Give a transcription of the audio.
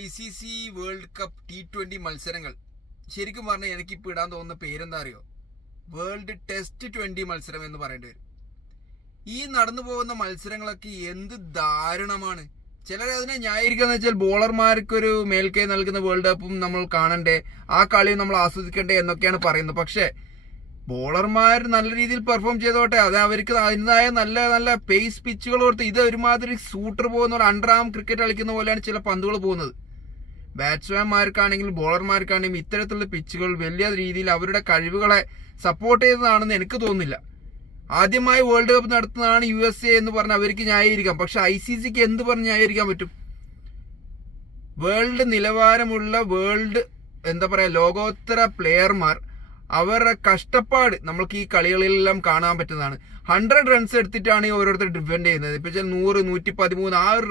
ICC world cup T20 മത്സരങ്ങൾ ശരിക്കും പറഞ്ഞാൽ എനിക്കിപ്പോൾ ഇടാൻ തോന്നുന്ന പേരെന്താ അറിയോ? വേൾഡ് ടെസ്റ്റ് 20 മത്സരം എന്ന് പറയേണ്ടി വരും. ഈ നടന്നു പോകുന്ന മത്സരങ്ങളൊക്കെ എന്ത് ദാരുണമാണ്. ചിലർ അതിനെ ന്യായീകരിക്കാന്ന് വെച്ചാൽ ബോളർമാർക്കൊരു മേൽക്കൈ നൽകുന്ന വേൾഡ് കപ്പും നമ്മൾ കാണണ്ടേ, ആ കളിയും നമ്മൾ ആസ്വദിക്കണ്ടേ എന്നൊക്കെയാണ് പറയുന്നത്. പക്ഷേ ബോളർമാർ നല്ല രീതിയിൽ പെർഫോം ചെയ്തോട്ടെ, അത് അവർക്ക് അതിൻ്റെതായ നല്ല നല്ല പേസ് പിച്ചുകൾ കൊടുത്ത്. ഇത് ഒരുമാതിരി സൂട്ടർ പോകുന്ന ഒരു അണ്ടർ ആം ക്രിക്കറ്റ് കളിക്കുന്ന പോലെയാണ് ചില പന്തുകൾ പോകുന്നത്. ബാറ്റ്സ്മാൻമാർക്കാണെങ്കിലും ബോളർമാർക്കാണെങ്കിലും ഇത്തരത്തിലുള്ള പിച്ചുകൾ വലിയ രീതിയിൽ അവരുടെ കഴിവുകളെ സപ്പോർട്ട് ചെയ്തതാണെന്ന് എനിക്ക് തോന്നുന്നില്ല. ആദ്യമായി വേൾഡ് കപ്പ് നടത്തുന്നതാണ് USA എന്ന് പറഞ്ഞ് അവർക്ക് ന്യായീകരിക്കാം. പക്ഷെ ICCക്ക് എന്ത് പറഞ്ഞ് ന്യായീകരിക്കാൻ പറ്റും? വേൾഡ് നിലവാരമുള്ള ലോകോത്തര പ്ലെയർമാർ, അവരുടെ കഷ്ടപ്പാട് നമ്മൾക്ക് ഈ കളികളിലെല്ലാം കാണാൻ പറ്റുന്നതാണ്. 100 റൺസ് എടുത്തിട്ടാണ് ഈ ഓരോരുത്തർ ഡിഫെൻഡ് ചെയ്യുന്നത്. ഇപ്പൊ 100, 113 ആ ഒരു